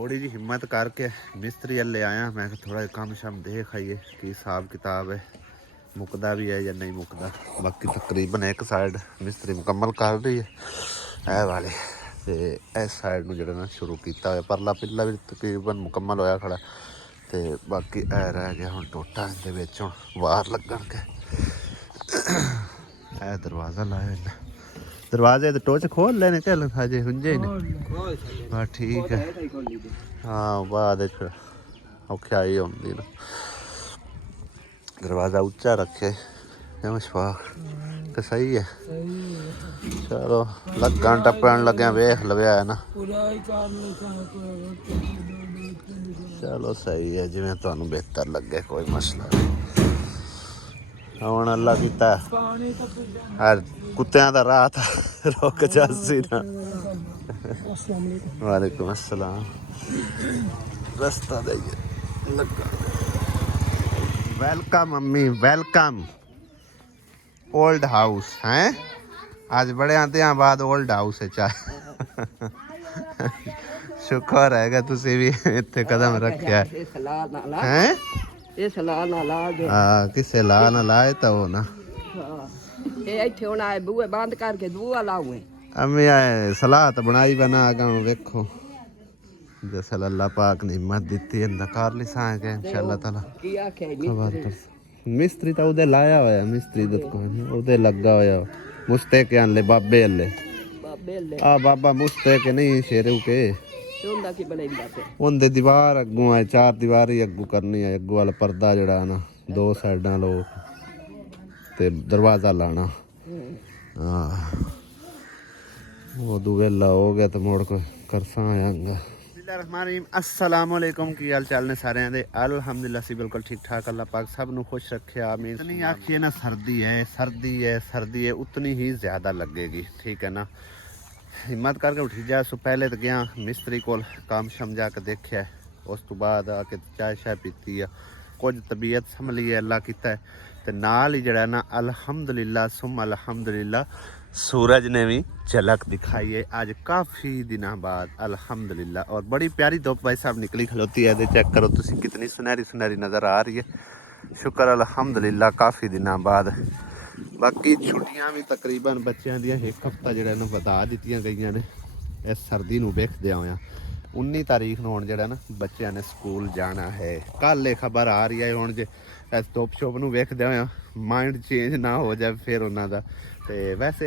थोड़ी जी हिम्मत करके मिस्त्री ले आया। मैं थोड़ा काम शाम देख आइए कि हिसाब किताब है, मुकदा भी है या नहीं मुकदा। बाकी तकरीबन एक साइड मिस्त्री मुकम्मल कर रही है ए वाली, तो इस साइड में जो शुरू किया है। परला पिल्ला भी तकरीबन मुकम्मल होया खड़ा, तो बाकी ए रह गया हम टोटा इहदे विच हुण बाहर लगन के। ए दरवाज़ा लाया इन्हें, दरवाजे तो टोच खोल लेने चल हजे हुंजे ने। हाँ ठीक है, हाँ बाद औखियाई आउंदी ना। दरवाज़ा उच्चा रखे तो सही है। चलो लगन टप्पन लगे वेख लव्या है ना। चलो सही है, जिवें तुहानू बेहतर लगे, कोई मसला नहीं। हुण अल्लाह कीता कुत्तियां दा राह था रुक जासी ना। वालेकुम अस्सलाम। रास्ता दइए लगा। वेलकम अम्मी वेलकम। ओल्ड हाउस हैं आज बड़े आते हैं बाद ओल्ड हाउस है चाहे। शुक्र है तुसी भी इत्थे कदम रखा है। किसे ला ना लाए तो वो ना बंद करके दूआ लाऊं। अम्मी आए सलाह तो बनाई बना आगा वेखो जैसे अल्लाह पाक ने हिम्मत दी कर ली सा के इंशाअल्लाह ताला खबर कर। मिस्त्री तो उदे लाया होया, मिस्त्री उदे लगा होया मुस्ते के आले बाबे अल्ले आ बाबा मुस्ते के नहीं शेरू के उनदे दीवार अग्गू है, चार दीवारी अग्गू करनी है। अग्गू वाला पर्दा जड़ा ना दो साइडा लो ते दरवाजा लाना। हाँ वो दुवेला हो गया तो मुड़ को करसा आयांगा। अस्सलाम वालेकुम, की हाल चाल ने सारे दे? अल्हम्दुलिल्लाह सी बिल्कुल ठीक ठाक। अल्लाह पाक सब नू खुश रखे। आमीन। इतनी आखिए ना सर्दी है सर्दी है सर्दी है उतनी ही ज़्यादा लगेगी, ठीक है ना। हिम्मत करके उठी जा। सो पहले तो गया मिस्त्री को काम शम जाके देखा, उस तो बाद आके चाय शाय पीती है, कुछ तबीयत संभली है अल्लाह कीता है। तो नाल ही जड़ा ना अल्हम्दुलिल्लाह सुम अल्हम्दुलिल्लाह सूरज ने भी झलक दिखाई है आज काफ़ी दिनों बाद अल्हम्दुलिल्लाह। और बड़ी प्यारी धुप भाई साहब निकली खलोती है। चेक करो तुसी कितनी सुनहरी सुनहरी नज़र आ रही है। शुक्र अल्हम्दुलिल्लाह काफ़ी दिनों बाद। बाकी छुट्टियां भी तकरीबन बच्चों दी एक हफ्ता जो ना बता दी गई ने इस सर्दी नूं वेखदे होया। 19 तारीख नूं हुण जिहड़ा ना बच्चों ने स्कूल जाना है। कल ये खबर आ रही है हुण जे इस धुप छुप नूं वेखदे होया माइंड चेंज ना हो जाए फिर उन्हां दा। ते वैसे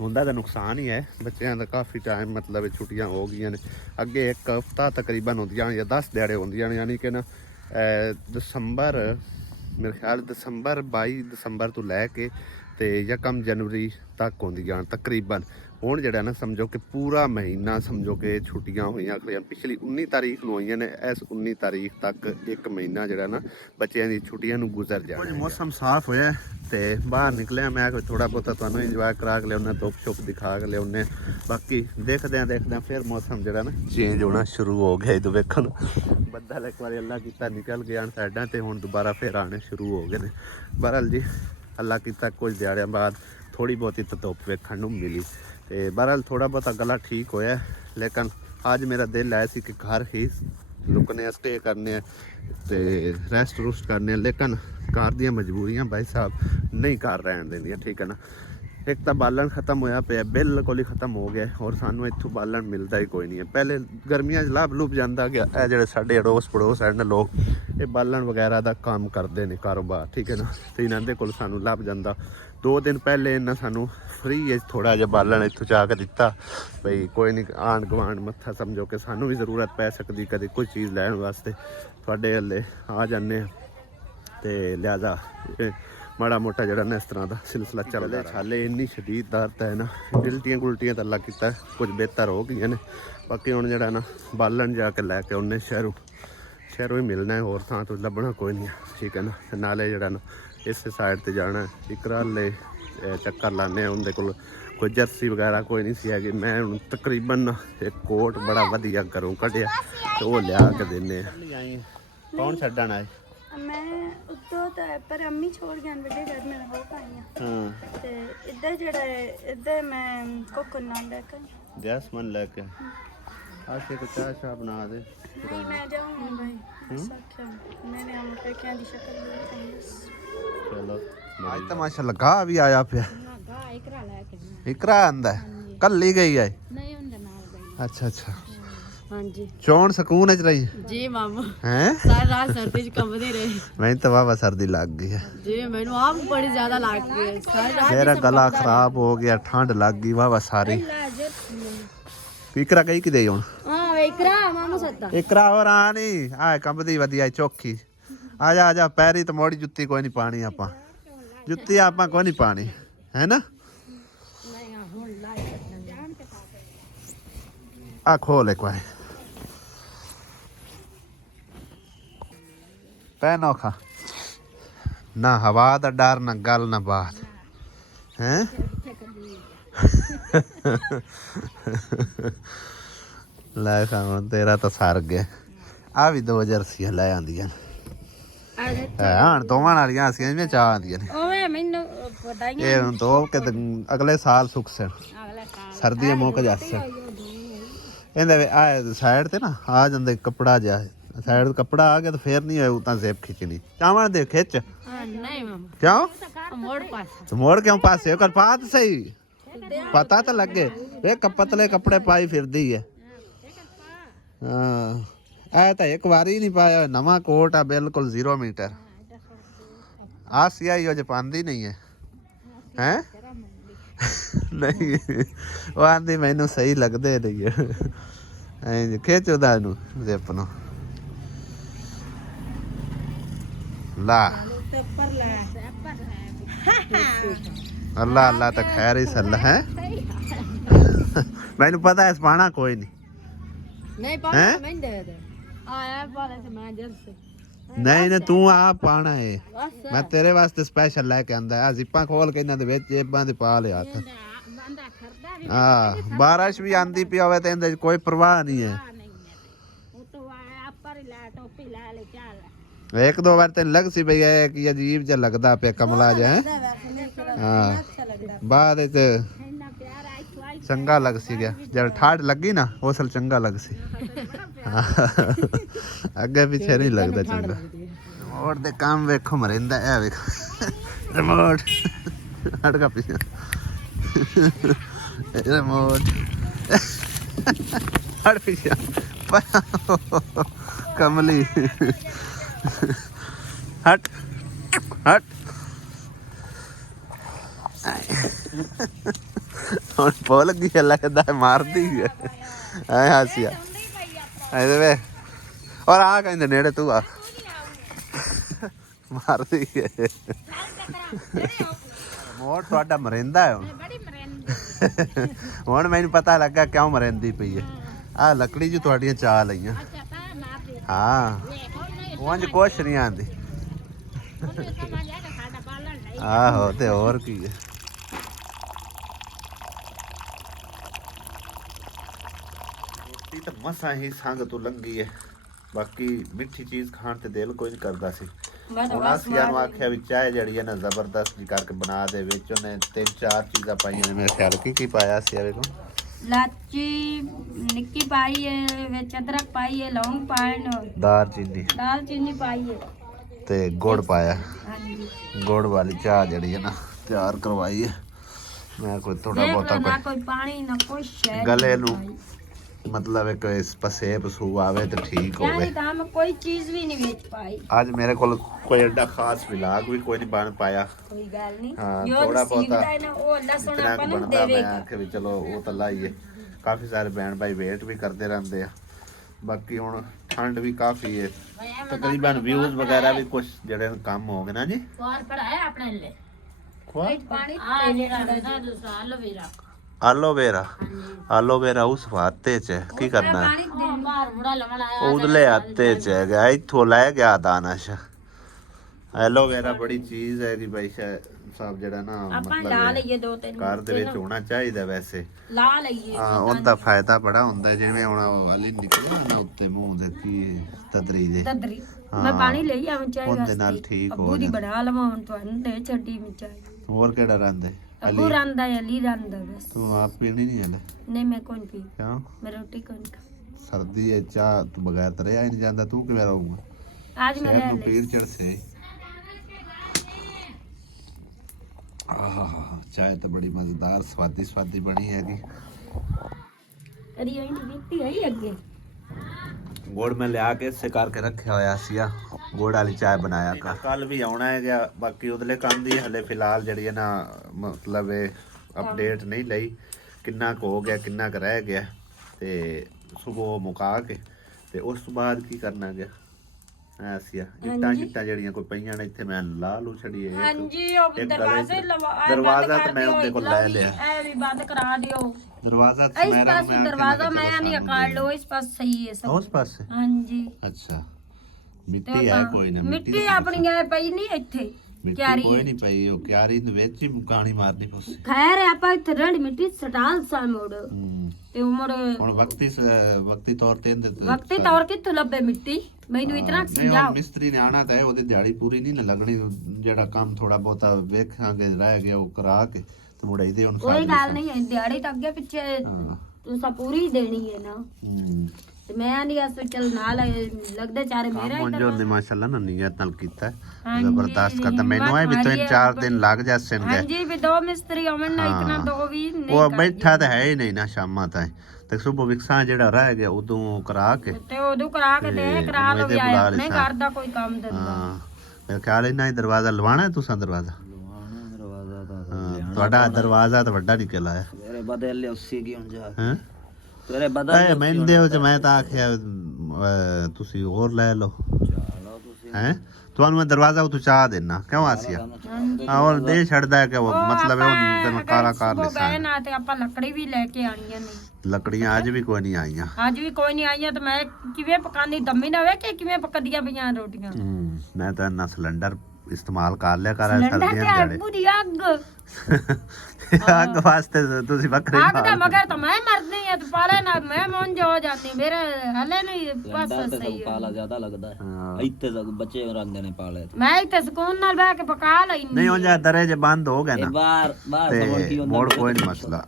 हुंदा तो नुकसान ही है बच्चों का। काफ़ी टाइम मतलब छुट्टियां हो गई ने। अगे एक हफ्ता तकरीबन होंदियां या 10 दिहाड़े होंदियां, यानी कि ना दसंबर मेरे ख्याल दसंबर 22 दसंबर तो लैके तो यकम जनवरी तक होंदियां तकरीबन। हुण जिहड़ा ना समझो कि पूरा महीना समझो कि छुट्टियां होईयां खड़ियां। पिछली 19 तारीख नूं होईयां ने, इस 19 तारीख तक एक महीना जिहड़ा ना बच्चों की छुट्टियां नूं गुजर जाना। मौसम साफ होया तो बाहर निकले मैं कोई थोड़ा बहुता तुहानूं इंजॉय करा के लिया, धुप छुप दिखा के लिया। बाकी देखदे फिर मौसम जिहड़ा ना चेंज होना शुरू हो गया। इधर वेखो बदल एक बार अल्लाह कीता निकल गया साइडा ते हुण दोबारा फिर आने शुरू हो गए ने। बहरहाल जी अल्लाह कीता कुछ दिहाड़ियां बाद थोड़ी बहुती तो धुप वेखण नूं मिली। तो बहरहाल थोड़ा बहुता गला ठीक होया, लेकिन अज मेरा दिल आया कि घर ही रुकने स्टे करने तो रेस्ट रुस्ट करने, लेकिन घर दी मजबूरियां भाई साहब नहीं कर रहन देंदियां, ठीक है ना। एक तो बालन खत्म होया पे बिल्कुल ही खत्म हो गया और सानू इत्थों बालन मिलता ही कोई नहीं है। पहले गर्मियां लभ लुभ जाता गया। ए जेह्ड़े साडे अड़ोस पड़ोस है ना लोग ये बालन वगैरह का काम करते हैं कारोबार, ठीक है ना। तो इन्हां दे कोल सानू लभ जाता। 2 दिन पहले इन्हें सानू फ्री थोड़ा जहा बालन इत्थों चा के दिता बई कोई नहीं आंढ गुआंढ मत्था समझो कि सानू भी जरूरत पै सकती कभी कोई चीज़ लैन वास्ते थोड़े हल्ले आ जाने। तो लिहाजा माड़ा मोटा जरा ना इस तरह का सिलसिला चलता है। छाले इन्नी शदीद दर्द है ना, गिल्टियां गुल्टियां तो अल्लाह कीता कुछ बेहतर हो गई ने। बाकी हुण जरा ना बालन जाके लैके उन्हें शहरों ही मिलना है, होर थां तो लभना कोई नहीं, ठीक है ना। नाले जरा ना इस साइड ते जाना इकराले चक्कर लाने उनके कोई जर्सी वगैरह कोई नहीं सी हैगी। मैं हुण तकरीबन एक कोट बड़ा वधिया घरों कढ़िया तो वो लिया के देने। कौन छड्डण आए? मैं उतो पर अम्मी छोड़ गए बड़े घर में हो पाई ते इधर जड़ा इधर मैं कोको नाल लेके गैस मन लेके ਆਸੇ ਕੋ ਚਾਹ ਬਣਾ ਦੇ नहीं मैं जाऊंगी भाई सख्या मैंने हम पे क्या दी शक्ल ली बस ਚਲੋ ਅੱਜ ਤਾਂ ਮਾਸ਼ਾਅੱਲਾ ਗਾਹ ਵੀ ਆਇਆ ਪਿਆ ना गा एकरा लेके ਇਕਰਾ ਆਂਦਾ ਕੱਲੀ ਗਈ ਹੈ नहीं उनके नाल गई ਅੱਛਾ ਅੱਛਾ हां जी ਚੋਣ ਸਕੂਨ ਚ ਰਹੀ जी मामा ਹੈ सारी रात सर्दी च कंबदी रही ਮੈਨੂੰ ਤਾਂ ਵਾਵਾ ਸਰਦੀ ਲੱਗ ਗਈ ਹੈ जी मैंने आप बड़ी ज्यादा लग गई है सारी रात ਮੇਰਾ ਗਲਾ ਖਰਾਬ ਹੋ ਗਿਆ ਠੰਡ ਲੱਗ ਗਈ ਵਾਵਾ ਸਾਰੀ ਇਕਰਾ ਗਈ ਕਿਦੇ ਹੁਣ हां एकरा मामा सत्ता ਇਕਰਾ ਹੋਰ ਆ ਨਹੀਂ ਆ ਕੰਬਦੀ ਵਧੀਆ ਚੋਖੀ ਆ ਜਾ ਪੈਰੀ ਤੇ ਮੋੜੀ ਜੁੱਤੀ ਕੋਈ ਨਹੀਂ ਪਾਣੀ ਆਪਾਂ ਜੁੱਤੀ ਆਪਾਂ ਕੋਈ ਨਹੀਂ ਪਾਣੀ ਹੈ ਨਾ नहीं हुन लाई जान के पास ਆ ਖੋਲ ਇੱਕ ਵਾਰ ਪੈਨੋ ਖਾ ਨਾ ਹਵਾ ਦਾ ਡਰ ਨਾ ਗੱਲ ਨਾ ਬਾਤ ਹੈ ਲੈ ਖਾਣ ਤੇਰਾ ਤਾਂ ਸਰ ਗਿਆ ਆ ਵੀ ਦੋ ਜਰਸੀਆਂ ਲੈ ਆਂਦੀਆਂ ਹਾਂ ਦੋਵਾਂ ਵਾਲੀਆਂ ਅਸੀਂ ਵੀ ਚਾਹ ਆਂਦੀਆਂ ਨੇ ओए मैंने बताइए ਇਹ ਹੁਣ ਦੋ ਕਿ ਅਗਲੇ ਸਾਲ ਸੁੱਕ ਸਨ अगला साल ਸਰਦੀਆਂ ਮੁੱਕ ਜਾਸਨ ਇਹਦੇ ਆ ਸਾਈਡ ਤੇ ਨਾ ਆ ਜਾਂਦੇ ਕੱਪੜਾ ਜਿਹਾ ਸਾਈਡ ਤੇ ਕੱਪੜਾ ਆ ਗਿਆ ਤਾਂ ਫੇਰ ਨਹੀਂ ਹੋਇਆ ਤਾਂ ਜ਼ੇਬ ਖਿੱਚਣੀ ਚਾਵਣ ਦੇ ਖਿੱਚ नहीं मामा ਕਿਉਂ मोड़ पास ਤੇ ਮੋੜ ਕਿਉਂ ਪਾਸੇ ਕਰ ਪਾਤ ਸਹੀ ਪਤਾ ਤਾਂ ਲੱਗੇ ਵੇ ਪਤਲੇ ਕੱਪੜੇ ਪਾਈ ਫਿਰਦੀ ਹੈ ਹਾਂ ਇਹ ਤਾਂ ਇੱਕ ਵਾਰੀ ਨਹੀਂ ਪਾਇਆ ਨਵਾਂ ਕੋਟ ਆ ਬਿਲਕੁਲ 0 ਮੀਟਰ ਆ ਸਿਆਈ ਉਹ ਜੇ ਪਾਉਂਦੀ ਨਹੀਂ ਹੈ ਹੈ ਨਹੀਂ ਉਹ ਆਂਦੀ ਮੈਨੂੰ ਸਹੀ ਲੱਗਦੇ ਨਹੀਂ ਐ ਖਿੱਚ ਉਹਦਾ ਨੂੰ ਜ਼ੇਪ ਨੂੰ ਲਾ ਅੱਲਾ ਅੱਲਾ ਤਾਂ ਖੈਰ ਹੀ ਸੱਲਾ ਹੈ ਮੈਨੂੰ ਪਤਾ ਹੈ ਪਾਣਾ ਕੋਈ ਨਹੀਂ नहीं पाना मैं दे दे आया वाले से मैं जब से ਨਹੀਂ ਤੂੰ ਆ ਪਾਣਾ ਏ बस ਮੈਂ ਤੇਰੇ ਵਾਸਤੇ ਸਪੈਸ਼ਲ ਲੈ ਕੇ ਆਂਦਾ ਆ ਜ਼ਿੱਪਾਂ ਖੋਲ ਕੇ ਇਹਨਾਂ ਦੇ ਵਿੱਚ ਜੇਬਾਂ ਦੇ ਪਾ ਲਿਆ ਹੱਥ बंदा खरदा भी ਹਾਂ ਬਾਰਿਸ਼ ਵੀ ਆਂਦੀ ਪਈ ਹੋਵੇ ਤੇ ਇਹਦੇ 'ਚ ਕੋਈ ਪਰਵਾਹ ਨਹੀਂ ਹੈ नहीं वो तो आया पर ला टोपी ला ले चल ਇੱਕ ਦੋ ਵਾਰ ਤੈਨੂੰ ਲੱਗ ਸੀ ਬਈ ਇਹ ਕੀ ਅਜੀਬ ਜਿਹਾ ਲੱਗਦਾ ਪਿਆ ਕਮਲਾ ਜਿਹਾ ਹੈਂ? ਹਾਂ ਬਾਅਦ ਵਿੱਚ इतना प्यार आई खुआई ਚੰਗਾ ਲੱਗ ਸੀ ਗਿਆ ਜਦ ਠਾੜ ਲੱਗੀ ਨਾ ਉਸ ਵੇਲੇ ਚੰਗਾ ਲੱਗ ਸੀ ਹਾਂ। ਅੱਗੇ ਪਿੱਛੇ ਨਹੀਂ ਲੱਗਦਾ ਚੰਗਾ ਰਿਮੋਟ ਦੇ ਕੰਮ ਵੇਖੋ ਮਰਿੰਦਾ ਇਹ ਵੇਖੋ ਰਿਮੋਟ ਹਟਗਾ ਪਿੱਛੇ ਰਿਮੋਟ ਹਟ ਪਿੱਛੇ ਕਮਲੀ ਹਟ ਹਟ ਹੁਣ ਬੋਲ ਗਈ ਲੱਗਦਾ ਮਾਰਦੀ ਹੈ ਐ ਹਾਸਿਆ ਇਹਦੇ ਵੇ ਔਰ ਆ ਕਹਿੰਦੇ ਨੇੜੇ ਤੂੰ ਆ ਮਾਰਦੀ ਹੈ ਮੋੜ ਤੁਹਾਡਾ ਮਰਿੰਦਾ ਹੈ बड़ी मरेंदी ਹੁਣ ਮੈਨੂੰ ਪਤਾ ਲੱਗਾ ਕਿਉਂ ਮਰਿੰਦੀ ਪਈ ਹੈ ਆ ਲੱਕੜੀ ਜੀ ਤੁਹਾਡੀਆਂ ਚਾਹ ਲਈਆਂ अच्छा पा मार दे ਹਾਂ ਉਂਝ ਕੁਛ ਨਹੀਂ ਆਂਦੀ ਉਹਨੇ ਸਮਾਂ ਜਾ ਕੇ ਸਾਡਾ ਪਾਲਣ ਲਈ ਆਹੋ ਤੇ ਹੋਰ ਕੀ ਹੈ ਰੋਟੀ ਤਾਂ ਮਸਾਂ ਹੀ ਸੰਗ ਤੋਂ ਲੰਗੀ ਹੈ ਬਾਕੀ ਮਿੱਠੀ ਚੀਜ਼ ਖਾਣ ਤੇ ਦਿਲ ਕੋਈ ਨਹੀਂ ਕਰਦਾ ਸੀ ਹੁਣ ਅਸੀਂ ਨੂੰ ਆਖਿਆ ਵੀ ਚਾਹ ਜਿਹੜੀ ਹੈ ਨਾ ਜ਼ਬਰਦਸਤ ਜੀ ਕਰਕੇ ਬਣਾ ਦੇ ਵਿੱਚ ਉਹਨੇ 3-4 ਚੀਜ਼ਾਂ ਪਾਈਆਂ ਨੇ ਮੇਰੇ ਖਿਆਲ ਕੀ ਪਾਇਆ ਸੀ ਇਹਦੇ ਕੋਲ लाची निक्की पाई है विच अदरक पाई है लौंग पाए न ਦਾਲਚੀਨੀ दालचीनी पाई है ਤੇ ਗੁੜ ਪਾਇਆ हाँ जी ਗੁੜ ਵਾਲੀ ਚਾਹ ਜਿਹੜੀ ਹੈ ਨਾ ਤਿਆਰ ਕਰਵਾਈ ਹੈ ਮੈਂ ਕੋਈ ਥੋੜਾ देख ਬਹੁਤਾ लो ना ਕੋਈ कोई पानी ना कोई शय गले नू मतलब एक इस पसे पसू आवे तो ठीक होवे यानी दाम कोई चीज भी नहीं बेच पाई आज मेरे को कोई एडा खास विलाग भी कोई नहीं बन पाया कोई गल नहीं हाँ, जो थोड़ा बहुता सीखता है ना वो अल्लाह सोना इतना अपन को नु बनता मैं देवेगा आखे भी चलो वो तो लाइए काफी सारे बहन भाई वेट भी करते रहते हैं बाकी हुन ठंड भी काफी है तकरीबन व्यूज वगैरह भी कुछ जड़े कम हो गए ना जी और पढ़ाया अपने ले खुआ पानी तेरे दूसरा एलोवेरा एलोवेरा उस आते च है की करना है बाहर मुड़ा लमन आया ਉਦਲੇ ਆਤੇ ਚ ਹੈਗਾ ਇੱਥੋਂ ਲੈ ਗਿਆ ਦਾਨਸ਼ ਐਲੋਵੇਰਾ ਬੜੀ ਚੀਜ਼ ਹੈ ਕਿ ਭਾਈ ਸਾਹਿਬ ਜਿਹੜਾ ਨਾ अपन ला लिए दो तीन ਘਰ ਦੇ ਵਿੱਚ ਹੋਣਾ ਚਾਹੀਦਾ ਵੈਸੇ ला लिए ਹਾਂ ਉਹਦਾ ਫਾਇਦਾ ਬੜਾ ਹੁੰਦਾ ਜਿਵੇਂ ਹੁਣ ਵਾਲੀ ਨਿਕਲੇ ਨਾ ਉੱਤੇ ਮੂੰਹ ਦੇ ਕੀ ਤਦਰੀ ਦੇ तदरी हाँ। मैं पानी ले आऊं चाय ਉਹਦੇ ਨਾਲ ਠੀਕ ਹੋ अबू दी ਜਾਂਦਾ बना लवा हुन तुहानू दे छड्डी में चाय ਹੋਰ ਕਿਹੜਾ ਰਹਿੰਦੇ अबू रंदा है अली रंदा बस ਤੂੰ ਆਪ ਪੀਣੀ ਨਹੀਂ ਹਲੇ नहीं मैं कौन पी ਕਿਉਂ मैं रोटी कौन खा ਸਰਦੀ ਹੈ ਚਾਹ ਤੋਂ ਬਗੈਰ ਤਾਂ ਰਿਹਾ ਹੀ ਨਹੀਂ ਜਾਂਦਾ ਤੂੰ ਕਿਵੇਂ ਰਹੂੰਗਾ आज मेरे ਸ਼ਹਿਰ ਨੂੰ ਪੀਰ ਚੜਸੇ ਆਹ ਚਾਹ ਤਾਂ ਬੜੀ ਮਜ਼ੇਦਾਰ ਸਵਾਦੀ ਬਣੀ ਹੈਗੀ अरे यही मिट्टी है ही अगे ਗੁੜ ਮੈਂ ਲਿਆ ਕੇ ਇਸੇ ਕਰਕੇ ਰੱਖਿਆ ਹੋਇਆ ਸੀਗਾ ਗੁੜ ਵਾਲੀ ਚਾਹ ਬਣਾਇਆ ਕਰ ਕੱਲ ਵੀ ਆਉਣਾ ਹੈਗਾ ਬਾਕੀ ਉਧਰਲੇ ਕੰਮ ਦੀ ਹਲੇ ਫਿਲਹਾਲ ਜਿਹੜੀ ਹੈ ਨਾ ਮਤਲਬ ਇਹ ਅਪਡੇਟ ਨਹੀਂ ਲਈ ਕਿੰਨਾ ਕੁ ਹੋ ਗਿਆ ਕਿੰਨਾ ਕੁ ਰਹਿ ਗਿਆ ਤੇ ਸਵੇਰ ਮੁਕਾ ਕੇ ਤੇ ਉਸ ਤੋਂ ਬਾਅਦ ਕੀ ਕਰਨਾ ਗਿਆ ਐਸੀਆ ਇੱਟਾਂ ਜਿਹੜੀਆਂ ਕੋਈ ਪਈਆਂ ਨੇ ਇੱਥੇ ਮੈਂ ਲਾ ਲੂ ਛੜੀਏ हाँ जी अब दरवाजे ਦਰਵਾਜ਼ਾ ਤੇ ਮੈਂ ਉਹਦੇ ਕੋਲ ਲੈ ਲਿਆ ए भी बंद करा दियो ਦਰਵਾਜ਼ਾ इस ਤੇ पास से दरवाजा मैं नहीं काट लो इस पास सही है सब ਉਸ ਪਾਸੇ हाँ जी ਅੱਛਾ ਮਿੱਟੀ ਹੈ ਕੋਈ ਨਾ मिट्टी अपनी है पई नहीं ਇੱਥੇ ਮਿੱਟੀ ਕੋਈ ਨਹੀਂ ਪਈ ਉਹ ਕਿਆਰੀ ਦੇ ਵਿੱਚ ਹੀ ਕਾਣੀ ਮਾਰਨੀ ਪਉ ਖੈਰ ਆਪਾਂ ਇੱਥੇ ਰੜ ਮਿੱਟੀ ਸਟਾਲ ਸਾ ਮੋੜ ਤੇ ਉਮਰ ਹੁਣ ਵਕਤੀ ਤੌਰ ਤੇ ਵਕਤੀ ਤੌਰ ਕਿੱਥੋਂ ਲੱਭੇ ਮਿੱਟੀ ਮੈਨੂੰ ਇਤਨਾ ਸਮਝਾਓ ਮਿਸਤਰੀ ਨੇ ਆਣਾ ਤਾਂ ਹੈ ਉਹਦੀ ਦਿਹਾੜੀ ਪੂਰੀ ਨਹੀਂ ਨਾ ਲੱਗਣੀ ਜਿਹੜਾ ਕੰਮ ਥੋੜਾ ਬਹੁਤਾ ਵੇਖਾਂਗੇ ਰਹਿ ਗਿਆ ਉਹ ਕਰਾ ਕੇ ਤੇ ਮੁੜਾਈ ਦੇ ਹੁਣ ਕੋਈ ਗੱਲ ਨਹੀਂ ਹੈ ਦਿਹਾੜੀ ਤਾਂ ਅੱਗੇ ਪਿੱਛੇ ਤੁਸੀਂ ਪੂਰੀ ਦੇਣੀ ਹੈ ਨਾ ਤੇ ਮੈਂ ਨਹੀਂ ਅਸ ਚੱਲ ਨਾਲ ਲੱਗਦੇ ਚਾਰੇ ਮੇਰਾ ਕੰਮ ਜੋ ਨੇ ਮਾਸ਼ਾਅੱਲਾ ਨਾ ਨੀਅਤ ਨਾਲ ਕੀਤਾ ਜ਼ਬਰਦਸਤ ਕਰਦਾ ਮੈਨੂੰ ਆਏ ਵੀ 3-4 ਦਿਨ ਲੱਗ ਜਾਸੇ ਨੇ ਹਾਂਜੀ ਵੀ ਦੋ ਮਿਸਤਰੀ ਆਵਣ ਨਾ ਇਤਨਾ ਦੋ ਵੀ ਨਹੀਂ ਉਹ ਬੈਠਾ ਤਾਂ ਹੈ ਹੀ ਨਹੀਂ ਨਾ ਸ਼ਾਮਾਂ ਤਾਈਂ ਤੇ ਸੁਬਹ ਵਿਕਸਾਂ ਜਿਹੜਾ ਰਹਿ ਗਿਆ ਉਦੋਂ ਕਰਾ ਕੇ ਤੇ ਉਦੋਂ ਕਰਾ ਕੇ ਦੇ ਕਰਾ ਲੋ ਵੀ ਆਇਆ ਆਪਣੇ ਘਰ ਦਾ ਕੋਈ ਕੰਮ ਦਿੰਦਾ ਹਾਂ ਮੇਰੇ ਖਿਆਲ ਇਹਨਾਂ ਹੀ ਦਰਵਾਜ਼ਾ ਲਵਾਣਾ ਤੁਸੀਂ ਦਰਵਾਜ਼ਾ ਤੁਹਾਡਾ ਦਰਵਾਜ਼ਾ ਤਾਂ ਵੱਡਾ ਨਿਕਲ ਆਇਆ ਮੇਰੇ ਬਦਲ ਉਸੇ ਕੀ ਹੁਣ ਜਾ ਹੈ ਤੇਰੇ ਬਦਲ ਮੈਂ ਦੇਵ ਚ ਮੈਂ ਤਾਂ ਆਖਿਆ ਤੁਸੀਂ ਹੋਰ ਲੈ ਲਓ ਚਲੋ ਤੁਸੀਂ ਹੈ ਤੁਹਾਨੂੰ ਮੈਂ ਦਰਵਾਜ਼ਾ ਉਤੋਂ ਚਾਹ ਦੇਣਾ ਕਿਉਂ ਆਸਿਆ ਔਰ ਦੇ ਛੱਡਦਾ ਕਿ ਉਹ ਮਤਲਬ ਉਹ ਤੈਨੂੰ ਕਾਰਾ ਕਾਰ ਗਏ ਨਾ ਤੇ ਆਪਾਂ ਲੱਕੜੀ ਵੀ ਲੈ ਕੇ ਆਣੀਆਂ ਨੇ ਲੱਕੜੀਆਂ ਅੱਜ ਵੀ ਕੋਈ ਨਹੀਂ ਆਈਆਂ ਅੱਜ ਵੀ ਕੋਈ ਨਹੀਂ ਆਈਆਂ ਤੇ ਮੈਂ ਕਿਵੇਂ ਪਕਾਨੀ ਦਮੀ ਨਾ ਵੇਖੇ ਕਿਵੇਂ ਪਕਦੀਆਂ ਪਈਆਂ ਰੋਟੀਆਂ ਮੈਂ ਤਾਂ ਨਾ ਸਿਲੰਡਰ ਇਸਤੇਮਾਲ ਕਰ ਲਿਆ ਕਰ ਸਰਦੀਆਂ ਦੇ ਪੂਰੀ ਅੱਗ ਅੱਗ ਵਾਸਤੇ ਤੁਸੀਂ ਵੱਖਰੇ ਅੱਗ ਦਾ ਮਗਰ ਤਾਂ ਮੈਂ ਮਰਦੀ ਆ ਤੇ ਪਾਲੇ ਨਾਲ ਮੈਂ ਮੁੰਜ ਹੋ ਜਾਂਦੀ ਮੇਰੇ ਹਲੇ ਨਹੀਂ ਬਸ ਸਹੀ ਪਾਲਾ ਜ਼ਿਆਦਾ ਲੱਗਦਾ ਹੈ ਇੱਥੇ ਤੱਕ ਬੱਚੇ ਰਹਿੰਦੇ ਨੇ ਪਾਲੇ ਮੈਂ ਇੱਥੇ ਸਕੂਨ ਨਾਲ ਬਹਿ ਕੇ ਪਕਾ ਲੈਣੀ ਨਹੀਂ ਹੋ ਜਾ ਦਰੇ ਜੇ ਬੰਦ ਹੋ ਗਏ ਨਾ ਬਾਹਰ ਸਮਾਂ ਕੀ ਹੁੰਦਾ ਮੋੜ ਕੋਈ ਨਹੀਂ ਮਸਲਾ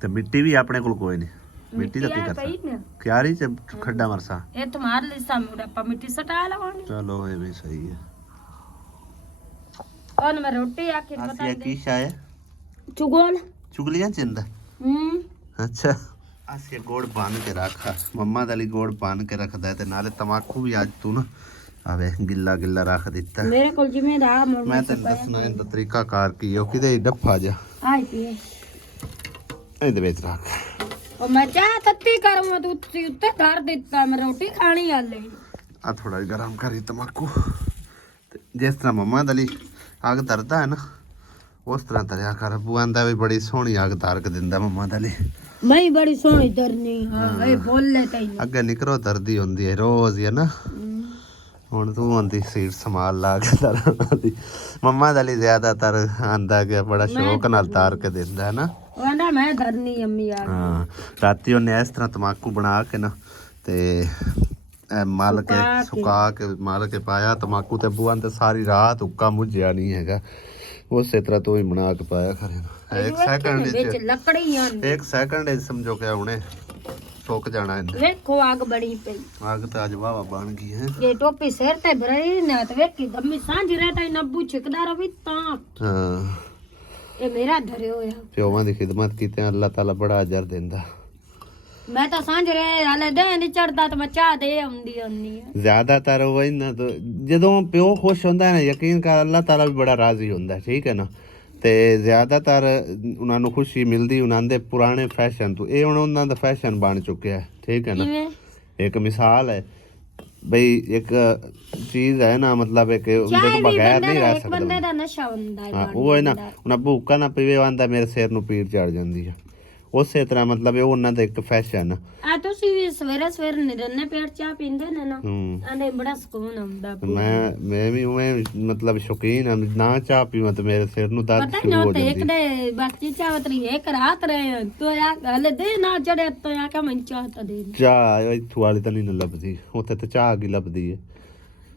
ਤੇ ਮਿੱਟੀ ਵੀ ਆਪਣੇ ਕੋਲ ਕੋਈ ਨਹੀਂ ਮਿੱਟੀ ਦਾ ਕੀ ਕਰਦਾ ਕਿਆਰੀ ਚ ਖੱਡਾ ਮਰਸਾ ਇਹ ਤੁਹਾਰ ਲਈ ਸਾਹਮਣੇ ਆਪਾਂ ਮਿੱਟੀ ਸਟਾ ਲਵਾਂਗੇ ਚਲੋ ਇਹ ਵੀ ਸਹੀ ਹੈ ਉਹਨ ਮੈਂ ਰੋਟੀ ਆਖਿਰ ਬਤਾ ਅਸੀਂ ਕੀ ਸ਼ਾਇ ਚੁਗਲ ਚੁਗਲੀਆਂ ਚਿੰਦਾ ਅੱਛਾ ਅਸੀਂ ਗੋੜ ਬਣ ਕੇ ਰੱਖਾ ਮੰਮਾ ਦਾ ਲਈ ਗੋੜ ਬਣ ਕੇ ਰੱਖਦਾ ਤੇ ਨਾਲੇ ਤਮਾਕੂ ਵੀ ਅੱਜ ਤੂੰ ਨਾ ਆਵੇ ਗਿੱਲਾ ਰੱਖ ਦਿੱਤਾ ਮੇਰੇ ਕੋਲ ਜਿਵੇਂ ਦਾ ਮੈਂ ਤੈਨੂੰ ਦੱਸਣਾ ਇਹਦਾ ਤਰੀਕਾ ਕਾਰ ਕੀ ਉਹ ਕਿਤੇ ਡੱਫਾ ਜਾ ਆਈ ਪੀ ਇਹਦੇ ਵਿੱਚ ਰੱਖ ਉਹ ਮੈਂ ਚਾਹ ਤੱਤੀ ਕਰੂੰ ਤੂੰ ਉੱਤੇ ਧਰ ਦਿੱਤਾ ਮੈਂ ਰੋਟੀ ਖਾਣੀ ਹਾਲੇ ਆ ਥੋੜਾ ਜਿਹਾ ਗਰਮ ਕਰੀ ਤਮਾਕੂ ਤੇ ਜਿਸ ਤਰ੍ਹਾਂ ਮੰਮਾ ਦਾ ਲਈ ਅੱਗ ਧਰਦਾ ਹੈ ਨਾ ਉਸ ਤਰ੍ਹਾਂ ਧਰਿਆ ਕਰ ਬੁਆਂਦਾ ਵੀ ਬੜੀ ਸੋਹਣੀ ਅੱਗ ਧਰ ਕੇ ਦਿੰਦਾ ਮੰਮਾ ਦਾ ਲਈ ਮੈਂ ਬੜੀ ਸੋਹਣੀ ਧਰਨੀ ਹਾਂ ਇਹ ਬੋਲੇ ਤੈਨੂੰ ਅੱਗੇ ਨਿਕਰੋ ਧਰਦੀ ਹੁੰਦੀ ਹੈ ਰੋਜ਼ ਹੀ ਹੈ ਨਾ ਹੁਣ ਤੂੰ ਆਂਦੀ ਸੀਟ ਸੰਭਾਲ ਲਾ ਕੇ ਧਰਾਂ ਦੀ ਮੰਮਾ ਦਾ ਲਈ ਜ਼ਿਆਦਾਤਰ ਆਂਦਾ ਕਿ ਬੜਾ ਸ਼ੌਕ ਨਾਲ ਤਾਰ ਕੇ ਦਿੰਦਾ ਹੈ ਨਾ ਉਹ ਕਹਿੰਦਾ ਮੈਂ ਧਰਨੀ ਅੰਮੀ ਆ ਹਾਂ ਰਾਤੀ ਉਹਨੇ ਇਸ ਤਰ੍ਹਾਂ ਤਮਾਕੂ ਬਣਾ ਕੇ ਨਾ ਤੇ ਮਲ ਕੇ ਸੁਕਾ ਕੇ ਮਲ ਕੇ ਪਾਇਆ ਤਮਾਕੂ ਤੇ ਬੂਆਂ ਤੇ ਸਾਰੀ ਰਾਤ ਉੱਕਾ ਮੁੱਝਿਆ ਨਹੀਂ ਹੈਗਾ ਉਸੇ ਤਰ੍ਹਾਂ ਤੋਂ ਹੀ ਬਣਾ ਕੇ ਪਾਇਆ ਖਰੇ ਇੱਕ ਸੈਕਿੰਡ ਵਿੱਚ ਲੱਕੜੀਆਂ ਇੱਕ ਸੈਕਿੰਡ ਸਮਝੋ ਕਿ ਹੁਣੇ ਸੁੱਕ ਜਾਣਾ ਇਹਨੇ ਵੇਖੋ ਅੱਗ ਬੜੀ ਪਈ ਅੱਗ ਤਾਂ ਅੱਜ ਵਾਵਾ ਬਣ ਗਈ ਹੈ ਇਹ ਟੋਪੀ ਸਿਰ ਤੇ ਭਰੇ ਨਾ ਤੇ ਵੇਖੀ ਦਮੀ ਸਾਂਝ ਰਹਿ ਨੱਬੂ ਛਿਕਦਾ ਰਵੀ ਤਾਂ ਹਾਂ ਇਹ ਮੇਰਾ ਧਰਿਆ ਹੋਇਆ ਪਿਓਵਾਂ ਦੀ ਖਿਦਮਤ ਕੀਤੀ ਅੱਲਾਹ ਤਾਲਾ ਬੜਾ ਅਜਰ ਦਿੰਦਾ ਮੈਂ ਤਾਂ ਸਾਂਝ ਰਹਿ ਹਲੇ ਦੇ ਨਹੀਂ ਚੜਦਾ ਤਾਂ ਮੈਂ ਚਾਹ ਦੇ ਆਉਂਦੀ ਜ਼ਿਆਦਾਤਰ ਉਹ ਇਹਨਾਂ ਤੋਂ ਜਦੋਂ ਪਿਓ ਖੁਸ਼ ਹੁੰਦਾ ਹੈ ਨਾ ਯਕੀਨ ਕਰ ਅੱਲਾਹ ਤਾਲਾ ਵੀ ਬੜਾ ਰਾਜ਼ੀ ਹੁੰਦਾ ਠੀਕ ਹੈ ਨਾ ਤੇ ਜ਼ਿਆਦਾਤਰ ਉਹਨਾਂ ਨੂੰ ਖੁਸ਼ੀ ਮਿਲਦੀ ਉਹਨਾਂ ਦੇ ਪੁਰਾਣੇ ਫੈਸ਼ਨ ਤੋਂ ਇਹ ਹੁਣ ਉਹਨਾਂ ਦਾ ਫੈਸ਼ਨ ਬਣ ਚੁੱਕਿਆ ਠੀਕ ਹੈ ਨਾ ਇੱਕ ਮਿਸਾਲ ਹੈ ਬਈ ਇੱਕ ਚੀਜ਼ ਹੈ ਨਾ ਮਤਲਬ ਇੱਕ ਉਹਦੇ ਤੋਂ ਬਗੈਰ ਨਹੀਂ ਰਹਿ ਸਕਦਾ ਬੰਦੇ ਦਾ ਨਸ਼ਾ ਹੁੰਦਾ ਹੈ ਉਹ ਹੈ ਨਾ ਉਹਨਾਂ ਭੂਕਾ ਨਾ ਪੀਵੇ ਆਂਦਾ ਮੇਰੇ ਸਿਰ ਨੂੰ ਪੀੜ ਚੜ ਜਾਂਦੀ ਹੈ ਉਸੇ ਤਰ੍ਹਾਂ ਮਤਲਬ ਇਹ ਉਹਨਾਂ ਦਾ ਇੱਕ ਫੈਸ਼ਨ ਆ ਤੁਸੀਂ ਵੀ ਸਵੇਰੇ ਨਿਰਨੇ ਪੇਟ ਚਾਹ ਪੀਂਦੇ ਨੇ ਨਾ ਆਂਦੇ ਬੜਾ ਸਕੂਨ ਆਉਂਦਾ ਮੈਂ ਵੀ ਉਵੇਂ ਮਤਲਬ ਸ਼ੌਕੀਨ ਹਾਂ ਨਾ ਚਾਹ ਪੀਵਾਂ ਤੇ ਮੇਰੇ ਸਿਰ ਨੂੰ ਦਰਦ ਸ਼ੁਰੂ ਹੋ ਜਾਂਦੀ ਇੱਕ ਦੇ ਬਾਕੀ ਚਾਹ ਵਤਰੀ ਇੱਕ ਰਾਤ ਰਹੇ ਤੋ ਆ ਹਲੇ ਦੇ ਨਾ ਚੜੇ ਤੋ ਆ ਕੇ ਮੈਂ ਚਾਹ ਤਾਂ ਦੇ ਚਾਹ ਇੱਥੋਂ ਵਾਲੀ ਤਾਂ ਨਹੀਂ ਲੱਭਦੀ ਉੱਥੇ ਤਾਂ ਚਾਹ ਕੀ ਲੱਭਦੀ ਹੈ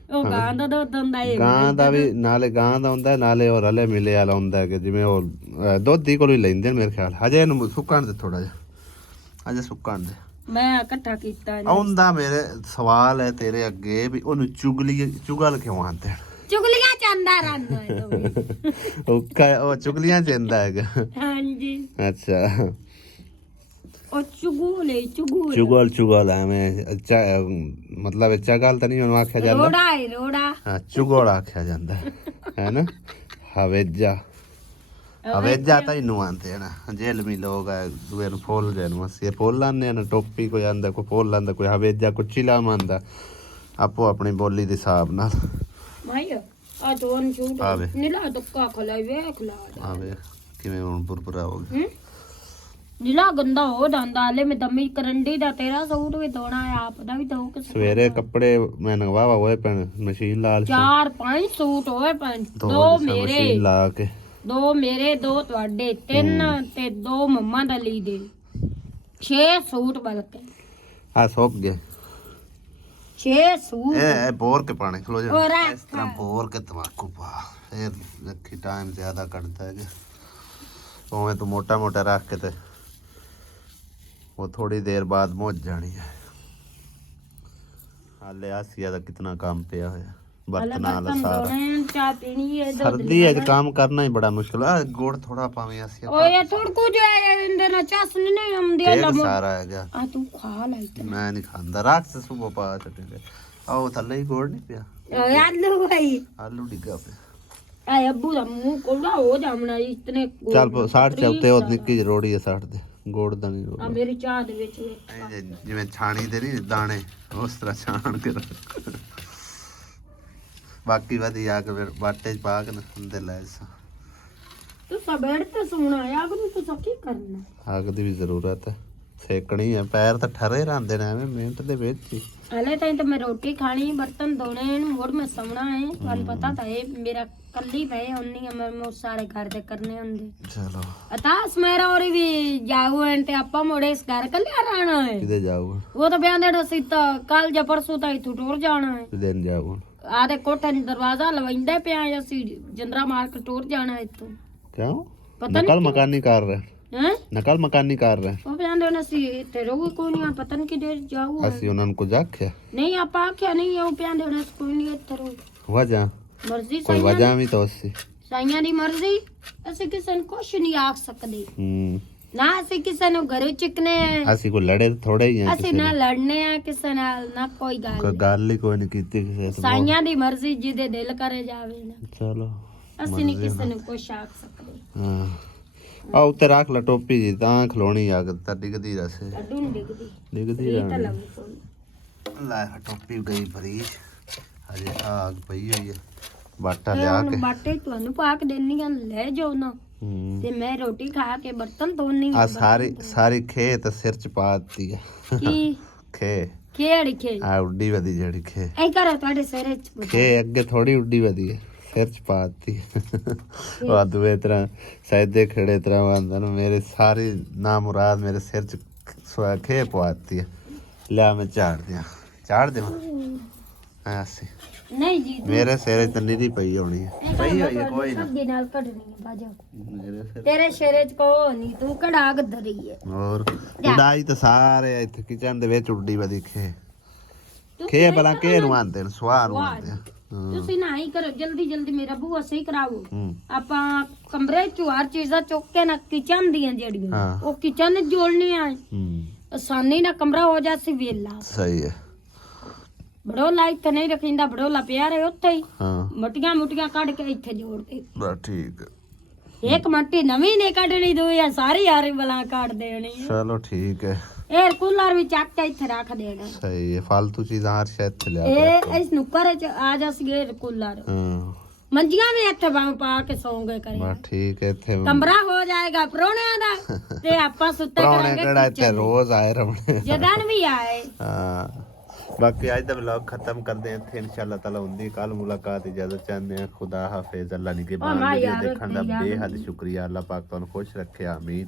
ਉਹ ਗਾਂ ਦਾ ਦੁੱਧ ਹੁੰਦਾ ਹੈ ਗਾਂ ਦਾ ਵੀ ਨਾਲੇ ਗਾਂ ਦਾ ਹੁੰਦਾ ਨਾਲੇ ਉਹ ਰਲੇ ਮਿਲੇ ਵਾਲਾ ਹੁੰਦਾ ਕਿ ਜਿਵੇਂ ਉਹ ਦੁੱਧ ਹੀ ਕੋਲ ਹੀ ਲੈਂਦੇ ਨੇ ਮੇਰੇ ਖਿਆਲ ਹਜੇ ਇਹਨੂੰ ਸੁੱਕਣ ਦੇ ਥੋੜਾ ਜਿਹਾ ਹਜੇ ਸੁੱਕਣ ਦੇ ਮੈਂ ਇਕੱਠਾ ਕੀਤਾ ਨੀ। ਆਉਂਦਾ ਮੇਰੇ ਸਵਾਲ ਹੈ ਤੇਰੇ ਅੱਗੇ ਵੀ ਉਹਨੂੰ ਚੁਗਲ ਕਿਉਂ ਆਂਦੇ ਨੇ? ਚੁਗਲੀਆਂ ਚੰਦਾ ਰੰਨ ਹੈ ਤੂੰ ਉਹ ਚੁਗਲੀਆਂ ਚੰਦਾ ਹੈਗਾ। ਹਾਂਜੀ ਅੱਛਾ ਉਹ ਚੁਗੂਲ ਚੁਗਲ ਐਵੇਂ ਮਤਲਬ ਅੱਛਾ ਗੱਲ ਤਾਂ ਨਹੀਂ ਉਹਨੂੰ ਆਖਿਆ ਜਾਂਦਾ। ਰੋੜਾ ਹੈ ਰੋੜਾ। ਹਾਂ ਚੁਗਲ ਆਖਿਆ ਜਾਂਦਾ ਹੈ ਨਾ। ਹਵੇਜਾ ਤਾਂ ਇਹਨੂੰ ਆਂਦੇ ਨਾ ਜੇਲਮੀ ਲੋਕ ਹੈ ਦੂਏ ਨੂੰ ਫੁੱਲ ਜੇ ਨੂੰ ਅਸੀਂ ਫੁੱਲ ਲਾਉਂਦੇ ਹਾਂ ਨਾ। ਟੋਪੀ ਕੋਈ ਆਂਦਾ ਕੋਈ ਫੁੱਲ ਲਾਂਦਾ ਕੋਈ ਹਵੇਜਾ ਕੋਈ ਚਿਲਾਮ ਆਂਦਾ ਆਪੋ ਆਪਣੀ ਬੋਲੀ ਦੇ ਹਿਸਾਬ ਨਾਲ। ਮਾਈ ਆ ਦੋਨ ਛੂਟ ਆਵੇ ਨੀਲਾ ਦੁੱਕਾ ਖਲਾਈ ਵੇਖ ਲਾ ਆਵੇ ਕਿਵੇਂ ਹੁਣ ਬੁਰਬੁਰਾ ਹੋ ਗਿਆ। ਨੀਲਾ ਗੰਦਾ ਹੋ ਜਾਂਦਾ ਹਲੇ ਮੈਂ ਦਮੀ ਕਰੰਡੀ ਦਾ ਤੇਰਾ ਸੂਟ ਵੀ ਧੋਣਾ ਹੈ ਆਪ ਦਾ ਵੀ ਧੋ ਕੇ ਸਵੇਰੇ ਕੱਪੜੇ ਮੈਂ ਨਗਵਾਵਾ ਹੋਏ ਪੈਣ ਮਸ਼ੀਨ ਲਾਲ 4-5 ਸੂਟ ਹੋਏ ਪੈਣ। ਦੋ ਮੇਰੇ ਮਸ਼ੀਨ ਲਾ ਕੇ 2 ਮੇਰੇ 2 ਤੁਹਾਡੇ 3 ਤੇ 2 ਮੰਮਾ ਦਾ ਲਈ ਦੇ 6 ਸੂਟ ਬਲਕੇ ਆ ਸੁੱਕ ਗਏ 6 ਸੂਟ ਇਹ ਬੋਰ ਕੇ ਪਾਣੇ ਖਲੋ ਜਾ और ਇਸ ਤਰ੍ਹਾਂ ਬੋਰ ਕੇ ਤਮਾਕੂ ਪਾ ਫਿਰ ਰੱਖੀ ਟਾਈਮ ਜ਼ਿਆਦਾ ਕੱਢਦਾ ਹੈ ਉਵੇਂ ਤੂੰ ਮੋਟਾ ਮੋਟਾ ਰੱਖ ਕੇ ਤੇ ਉਹ ਥੋੜੀ ਦੇਰ ਬਾਅਦ ਮੁੱਝ ਜਾਣੀ ਹੈ। ਹਾਲੇ ਆਸੀਆ ਦਾ ਕਿਤਨਾ ਕੰਮ ਪਿਆ ਹੋਇਆ ਬਰਤਨਾਂ ਵਾਲਾ ਸਾਰਾ। ਚਾਹ ਪੀਣੀ ਹੈ ਸਰਦੀ ਹੈ ਕੰਮ ਕਰਨਾ ਹੀ ਬੜਾ ਮੁਸ਼ਕਿਲ ਹੈ। ਗੁੜ ਥੋੜਾ ਪਾਵੇਂ ਆਸੀਆ ਓਏ ਥੋੜ ਕੁ ਜੋ ਇਹਦੇ ਨਾਲ ਚਾਸਨੀ ਨਹੀਂ ਆਉਂਦੀ ਤੇਲ ਸਾਰਾ ਹੈਗਾ। ਆ ਤੂੰ ਖਾ ਲੈ ਮੈਂ ਨਹੀਂ ਖਾਂਦਾ ਰਾਤ ਸੇ ਸੁਬਹ ਪਾ ਚਟੇ ਆਓ ਥੱਲੇ ਹੀ ਗੁੜ ਨਹੀਂ ਪਿਆ। ਓਏ ਆਲੂ ਭਾਈ ਆਲੂ ਡਿੱਗਾ ਪਿਆ। ਆ ਅੱਬੂ ਦਾ ਮੂੰਹ ਕੋਲਾ ਹੋ ਜਾਮਣਾ ਇਤਨੇ ਚੱਲ 60 ਚੌਤੇ ਉਹ ਨਿੱਕੀ ਜਿਹੀ ਰੋੜੀ ਹੈ 60 ਦੇ ਗੁੜ ਦਾ ਨਹੀਂ ਆ ਮੇਰੀ ਚਾਹ ਦੇ ਵਿੱਚ ਜਿਵੇਂ ਛਾਣੀ ਦੇ ਨਹੀਂ ਦਾਣੇ ਉਸ ਤਰ੍ਹਾਂ ਛਾਣ ਕੇ ਰੱਖ। ਬਾਕੀ ਵਧੀਆ ਕੇ ਫਿਰ ਬਾਟੇ ਚ ਪਾ ਕੇ ਨਾ ਹੁੰਦੇ ਲੈ ਤੂੰ ਸਬੇੜ ਤੇ ਸੋਣਾ ਆ ਕਿ ਤੂੰ ਕੀ ਕਰਨਾ। ਅੱਗ ਦੀ ਵੀ ਜ਼ਰੂਰਤ ਹੈ ਸੇਕਣੀ ਹੈ ਪੈਰ ਤਾਂ ਠਰੇ ਰਹਿੰਦੇ ਨੇ ਐਵੇਂ ਮਿਹਨਤ ਦੇ ਵਿੱਚ ਹੀ। ਹਲੇ ਤਾਂ ਮੈਂ ਰੋਟੀ ਖਾਣੀ ਬਰਤਨ ਧੋਣੇ ਹੋਰ ਮੈਂ ਸੌਣਾ ਹੈ ਤੁਹਾਨੂੰ ਪਤਾ ਤਾਂ ਇਹ ਮੇਰਾ ਕੱਲੀ ਪਏ ਹੁੰਨੀ ਆ ਮੈਂ ਸਾਰੇ ਘਰ ਦੇ ਕਰਨੇ ਹੁੰਦੇ। ਚਲੋ ਅਤਾਸ ਮੇਰਾ ਔਰ ਵੀ ਜਾਊ ਤੇ ਆਪਾਂ ਮੋੜੇ ਇਸ ਘਰ ਕੱਲਿਆ ਰਹਿਣਾ ਹੈ। ਕਿਤੇ ਜਾਊਗਾ ਉਹ ਤਾਂ ਬਿਆਨ ਦੇਣਾ ਸੀ ਤਾਂ ਕੱਲ ਜਾਂ ਪਰਸੋਂ ਤਾਂ ਇੱਥੋਂ ਟੁਰ ਜਾਣਾ ਹੈ। ਦਿਨ ਜਾਊਗਾ ਆਦੇ ਕੋਠੇ ਨੂੰ ਦਰਵਾਜ਼ਾ ਲਵਾਈਂਦੇ ਪਿਆ ਅਸੀਂ ਜੰਦਰਾ ਮਾਰ ਕੇ ਟੁਰ ਜਾਣਾ ਇੱਥੋਂ। ਕਿਉਂ ਪਤਾ ਨਕਲ ਮਕਾਨੀ ਕਰ ਰਹੇ ਹੈ ਨਕਲ ਮਕਾਨੀ ਕਰ ਰਹੇ ਉਹ ਬਿਆਨ ਦੇਣਾ ਸੀ ਇੱਥੇ ਰਹੂ ਕੋਈ ਨਹੀਂ ਪਤਾ ਨਹੀਂ ਕਿਧਰ ਜਾਊ। ਅਸੀਂ ਉਹਨਾਂ ਨੂੰ ਕੁਝ ਆਖਿਆ ਨਹੀਂ ਆਪਾਂ ਆਖਿਆ ਨਹੀਂ ਉਹ ਬਿਆਨ ਦੇਣਾ ਸੀ ਕੋਈ ਨਹੀਂ ਇੱਥੇ ਰਹੂ ਵਜ੍ਹਾ ਮਰਜ਼ੀ ਕੋਈ ਵਜ੍ਹਾ ਵੀ ਤਾਂ ਸੀ ਸਾਈਆਂ ਦੀ ਮਰਜ਼ੀ ਅਸੀਂ ਕਿਸੇ ਨੂੰ ਕੁਛ ਨਹੀਂ ਆਖ ਸਕਦੇ ਹੂੰ ਨਾ ਅਸੀਂ ਕਿਸੇ ਨੂੰ ਘਰੋਂ ਚਿਕਨੇ ਅਸੀਂ ਕੋਈ ਲੜੇ ਥੋੜੇ ਹੀ ਆ ਅਸੀਂ ਨਾ ਲੜਨੇ ਆ ਕਿਸੇ ਨਾਲ ਨਾ ਕੋਈ ਗੱਲ ਕੋਈ ਗੱਲ ਹੀ ਕੋਈ ਨਹੀਂ ਕੀਤੀ ਕਿਸੇ ਤੋਂ। ਸਾਈਆਂ ਦੀ ਮਰਜ਼ੀ ਜਿਹਦੇ ਦਿਲ ਕਰੇ ਜਾਵੇ ਨਾ ਚਲੋ ਅਸੀਂ ਨਹੀਂ ਕਿਸੇ ਨੂੰ ਕੁਛ ਆਖ ਸਕਦੇ। ਹਾਂ ਆ ਉੱਤੇ ਰੱਖ ਲੈ ਟੋਪੀ ਜੀ ਤਾਂ ਖਲੋਣੀ ਅੱਗ ਤਾਂ ਡਿੱਗਦੀ ਰਸੇ ਅੱਡੂ ਨਹੀਂ ਡਿੱਗਦੀ ਡਿੱਗਦੀ ਇਹ ਤਾਂ ਰਹਿਣੀ। ਲੱਗੂ ਕੋਈ ਲੈ ਟੋਪੀ ਗਈ ਭਰੀ ਹਜੇ ਆਗ ਪਈ ਹੋਈ ਹੈ ਬਾਟਾ ਲਿਆ ਕੇ ਬਾਟੇ ਤੁਹਾਨੂੰ ਪਾ ਕੇ ਦੇਣੀਆਂ ਲੈ ਜਾਓ ਨਾ ਤੇ ਮੈਂ ਰੋਟੀ ਖਾ ਕੇ ਬਰਤਨ ਧੋਣੀ ਆ ਸਾਰੀ ਖੇਤ ਸਿਰ ਚ ਪਾ ਦਿੱਤੀ ਹੈ ਕੀ ਖੇ ਕਿਹੜੀ ਖੇ ਆ ਉੱਡੀ ਵਧੀ ਜਿਹੜੀ ਖੇ ਐ ਕਰੋ ਤੁਹਾਡੇ ਸਿਰ ਚ ਖੇ ਅੱਗੇ ਥੋੜੀ ਉੱਡੀ ਵਧੀ ਹੈ ਸਿਰ ਚ ਪਾ ਦਿੱਤੀ ਉਹ ਦੂਏ ਤਰ੍ਹਾਂ ਸੈਦੇ ਖੜੇ ਤਰ੍ਹਾਂ ਆਂਦਾ ਨਾ ਮੇਰੇ ਸਾਰੀ ਨਾ ਮੁਰਾਦ ਮੇਰੇ ਸਿਰ ਚ ਖੇ ਪਵਾ ਦਿੱਤੀ ਹੈ। ਲਿਆ ਮੈਂ ਝਾੜ ਦਿਆਂ ਐਸੇ ਨਹੀਂ ਜੀ ਮੇਰੇ ਸਿਰ ਚ ਨੀਰੀ ਪਈ ਹੋਣੀ ਹੈ ਪਈ ਹੋਈ ਹੈ ਕੋਈ ਨਾ ਅੱਗੇ ਨਾਲ ਕੱਢਣੀ ਹੈ ਬਾਜਾ ਮੇਰੇ ਸਿਰ ਤੇਰੇ ਸਿਰ ਚ ਕੋ ਨਹੀਂ ਤੂੰ ਕੜਾ ਗਦਰੀ ਹੈ। ਹੋਰ ਉਡਾਈ ਤਾਂ ਸਾਰੇ ਇੱਥੇ ਕਿਚਨ ਦੇ ਵਿੱਚ ਉੱਡੀ ਵਧੀ ਖੇ ਭਲਾ ਕੇ ਨੂੰ ਆਂਦੇ ਨੇ ਸਵਾਰ ਨੂੰ ਆਂਦੇ ਆ। ਤੁਸੀਂ ਨਾ ਹੀ ਕਰੋ ਜਲਦੀ ਜਲਦੀ ਮੇਰਾ ਬੂਆ ਸਹੀ ਕਰਾਓ। ਹੂੰ ਆਪਾਂ ਕਮਰੇ ਚ ਹਰ ਚੀਜ਼ਾਂ ਚੁੱਕ ਕੇ ਨਾ ਕਿਚਨ ਦੀਆਂ ਜਿਹੜੀਆਂ ਹਾਂ। ਉਹ ਕਿਚਨ ਚ ਜੋੜਨੀਆਂ ਹੂੰ ਆਸਾਨੀ ਨਾਲ ਕਮਰਾ ਹੋ ਜਾਸੀ ਵੇਲਾ ਸਹੀ ਹੈ ਬੜੋਲਾ ਇੱਥੇ ਨਹੀਂ ਰੱਖਿੰਦਾ ਬੜੋਲਾ ਪਿਆ ਰਹੇ ਉੱਥੇ ਹੀ ਹਾਂ ਮਟੀਆਂ ਮੁਟੀਆਂ ਕੱਢ ਕੇ ਇੱਥੇ ਜੋੜ ਦੇ। ਬਸ ਠੀਕ ਹੈ ਇੱਕ ਮੱਟੀ ਨਵੀਂ ਨੇ ਕੱਢਣੀ ਦੋ ਜਾਂ ਸਾਰੀ ਯਾਰੀ ਬਲਾ ਕੱਢ ਦੇਣੀ ਹੈ। ਚਲੋ ਠੀਕ ਹੈ ਇਹ ਕੂਲਰ ਵੀ ਚੱਕ ਕੇ ਇੱਥੇ ਰੱਖ ਦੇਣਾ। ਸਹੀ ਹੈ ਫालतू ਚੀਜ਼ਾਂ ਹਰ ਸ਼ਾਇਦ ਤੇ ਲਿਆ ਇਹ ਇਸ ਨੂੰ ਘਰੇ ਚ ਆ ਜਾਸੀਏ ਕੂਲਰ ਹਾਂ ਮੰਜੀਆਂ ਵੀ ਇੱਥੇ ਪਾ ਕੇ ਸੌਂਗੇ ਕਰੇ ਬਸ ਠੀਕ ਹੈ ਇੱਥੇ ਕਮਰਾ ਹੋ ਜਾਏਗਾ ਪ੍ਰਾਹੁਣਿਆਂ ਦਾ ਤੇ ਆਪਾਂ ਸੁੱਤੇ ਪ੍ਰਾਹੁਣੇ ਕਿਹੜਾ ਇੱਥੇ ਰੋਜ਼ ਆਏ ਰਮਣੇ ਜਦਨ ਵੀ ਆਏ। ਹਾਂ ਬਾਕੀ ਅੱਜ ਦਾ ਵਲੌਗ ਖਤਮ ਕਰਦੇ ਹਾਂ ਇੱਥੇ ਇਨਸ਼ਾਅੱਲਾ ਤਾਲਾ ਹੁੰਦੀ ਕੱਲ ਮੁਲਾਕਾਤ ਇਜਾਜ਼ਤ ਚਾਹੁੰਦੇ ਹਾਂ ਖੁਦਾ ਹਾਫਿਜ਼ ਅੱਲਾ ਨਿਗਹਿਬਾਨ ਵੀਡੀਓ ਦੇਖਣ ਦਾ ਬੇਹੱਦ ਸ਼ੁਕਰੀਆ ਅੱਲਾ ਪਾਕ ਤੁਹਾਨੂੰ ਖੁਸ਼ ਰੱਖੇ ਆਮੀਨ।